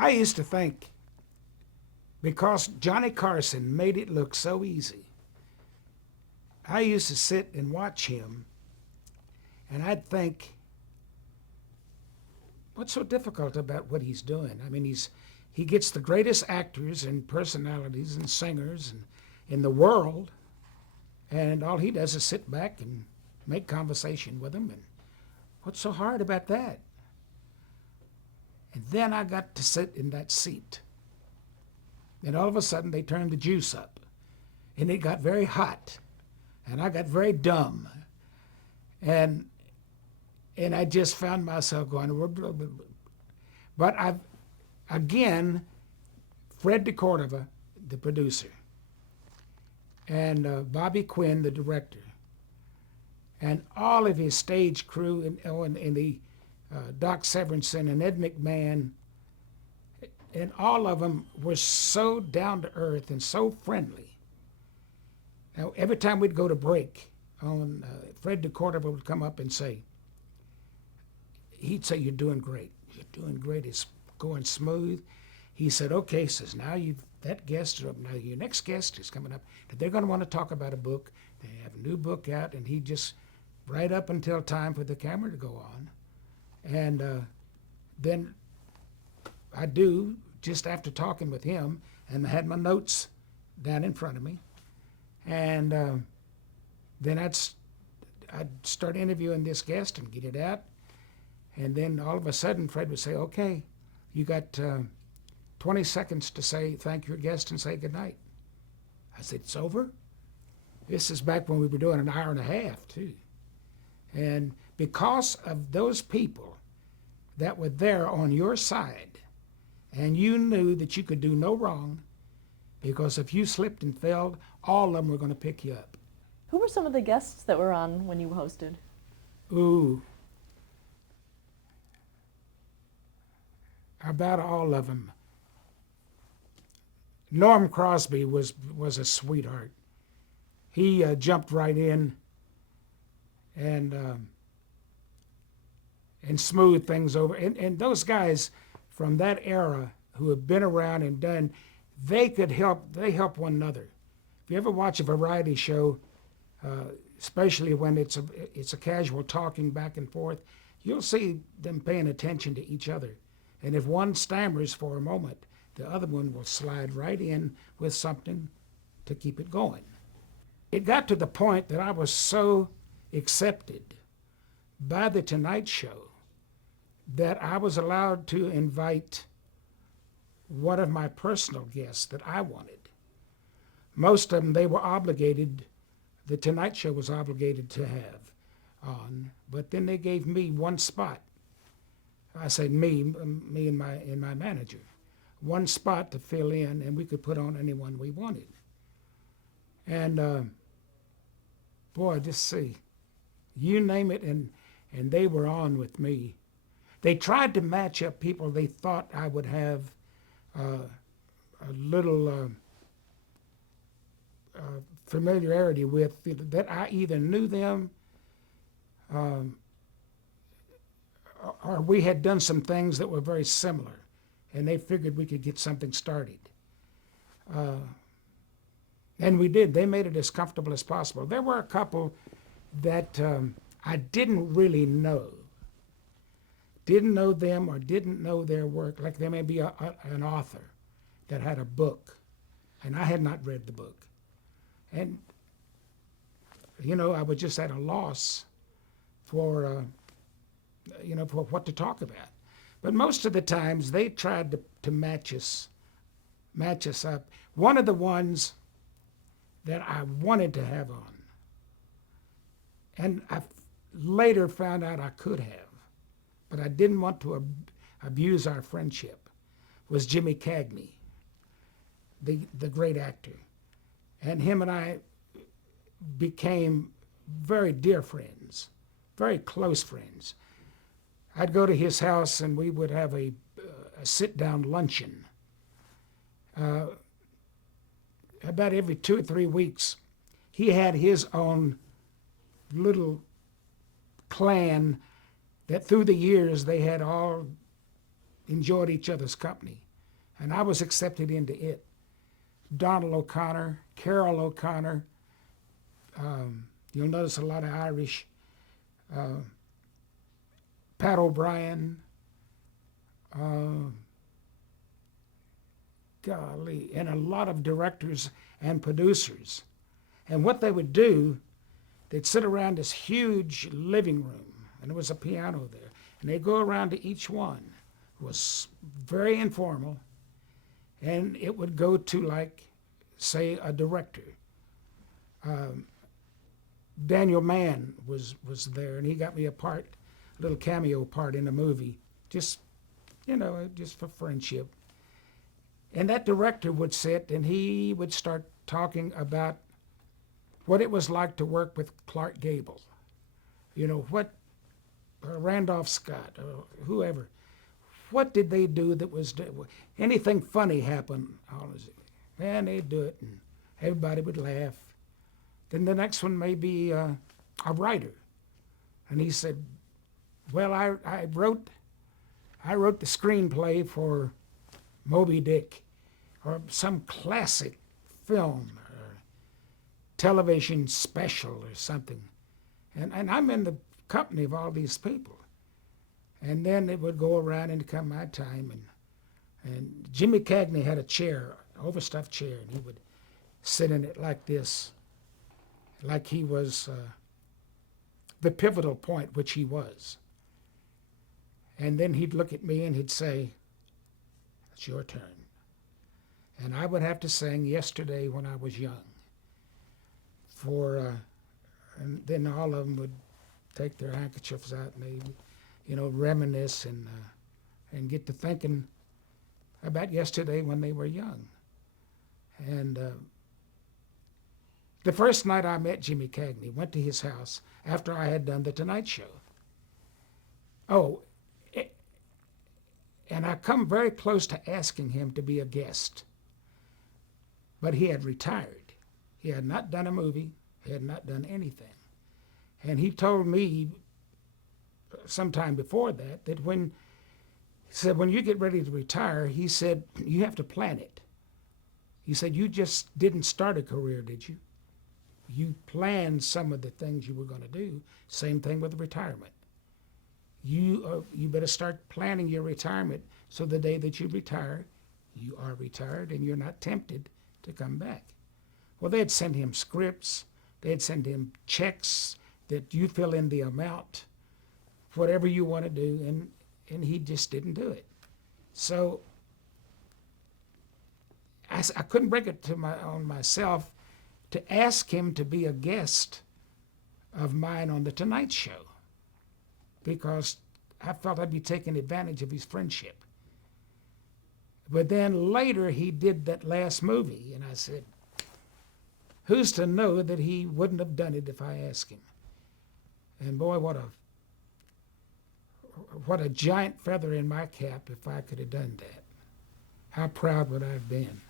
I used to think because Johnny Carson made it look so easy, I used to sit and watch him and I'd think, what's so difficult about what he's doing? I mean, he gets the greatest actors and personalities and singers in the world, and all he does is sit back and make conversation with them. And what's so hard about that? And then I got to sit in that seat. And all of a sudden they turned the juice up. And it got very hot. And I got very dumb. And I just found myself going, but again, Fred DeCordova, the producer, and Bobby Quinn, the director, and all of his stage crew, and the Doc Severinsen and Ed McMahon, and all of them were so down to earth and so friendly. Now, every time we'd go to break, Fred DeCordova would come up and say, he'd say, "You're doing great. You're doing great. It's going smooth." He said, "Okay," says, "now that guest, now your next guest is coming up. They're going to want to talk about a book. They have a new book out," and he just right up until time for the camera to go on. And then I do, just after talking with him, and I had my notes down in front of me, and then I'd start interviewing this guest and get it out, and then all of a sudden Fred would say, "Okay, you got 20 seconds to say thank your guest and say goodnight." I said, "It's over?" This is back when we were doing an hour and a half, too. And because of those people that were there on your side, and you knew that you could do no wrong, because if you slipped and fell, all of them were going to pick you up. Who were some of the guests that were on when you hosted? Ooh. About all of them. Norm Crosby was a sweetheart. He jumped right in and smoothed things over. And those guys from that era who have been around and done, they help one another. If you ever watch a variety show, especially when it's a casual talking back and forth, you'll see them paying attention to each other. And if one stammers for a moment, the other one will slide right in with something to keep it going. It got to the point that I was so accepted by The Tonight Show that I was allowed to invite one of my personal guests that I wanted. Most of them, they were obligated, The Tonight Show was obligated to have on, but then they gave me one spot. I said me and my manager, one spot to fill in, and we could put on anyone we wanted. And boy, just see, you name it, and they were on with me. They tried to match up people they thought I would have a little familiarity with, that I either knew them or we had done some things that were very similar, and they figured we could get something started. And we did. They made it as comfortable as possible. There were a couple that I didn't really know. Didn't know them or didn't know their work. Like there may be an author that had a book, and I had not read the book. And, I was just at a loss for what to talk about. But most of the times they tried to match us up. One of the ones that I wanted to have on, and I later found out I could have, but I didn't want to abuse our friendship, was Jimmy Cagney, the great actor. And him and I became very dear friends, very close friends. I'd go to his house and we would have a sit-down luncheon. About every 2 or 3 weeks, he had his own little clan that through the years they had all enjoyed each other's company. and I was accepted into it. Donald O'Connor, Carol O'Connor, you'll notice a lot of Irish, Pat O'Brien, golly, and a lot of directors and producers. And what they would do, they'd sit around this huge living room, and there was a piano there, and they'd go around to each one. It was very informal, and it would go to, like, say, a director. Daniel Mann was there, and he got me a little cameo part in a movie, just for friendship. And that director would sit, and he would start talking about what it was like to work with Clark Gable. What Randolph Scott, or whoever. What did they do that was anything funny happen? Man, they'd do it, and everybody would laugh. Then the next one may be a writer, and he said, "Well, I wrote the screenplay for Moby Dick, or some classic film or television special or something," and I'm in the company of all these people. And then it would go around and come my time, and Jimmy Cagney had a chair, overstuffed chair, and he would sit in it like this, like he was the pivotal point, which he was. And then he'd look at me and he'd say, "It's your turn." And I would have to sing Yesterday When I Was Young. And then all of them would take their handkerchiefs out and they reminisce and get to thinking about yesterday when they were young. And the first night I met Jimmy Cagney, went to his house after I had done The Tonight Show. And I come very close to asking him to be a guest. But he had retired. He had not done a movie. He had not done anything. And he told me sometime before that when you get ready to retire, he said, you have to plan it. He said, you just didn't start a career, did you? You planned some of the things you were going to do. Same thing with retirement. You better start planning your retirement so the day that you retire, you are retired and you're not tempted to come back. Well, they'd send him scripts. They'd send him checks that you fill in the amount, whatever you want to do, and he just didn't do it. So I couldn't bring it on myself to ask him to be a guest of mine on The Tonight Show, because I felt I'd be taking advantage of his friendship. But then later he did that last movie, and I said, who's to know that he wouldn't have done it if I asked him? And boy, what a giant feather in my cap if I could have done that. How proud would I have been?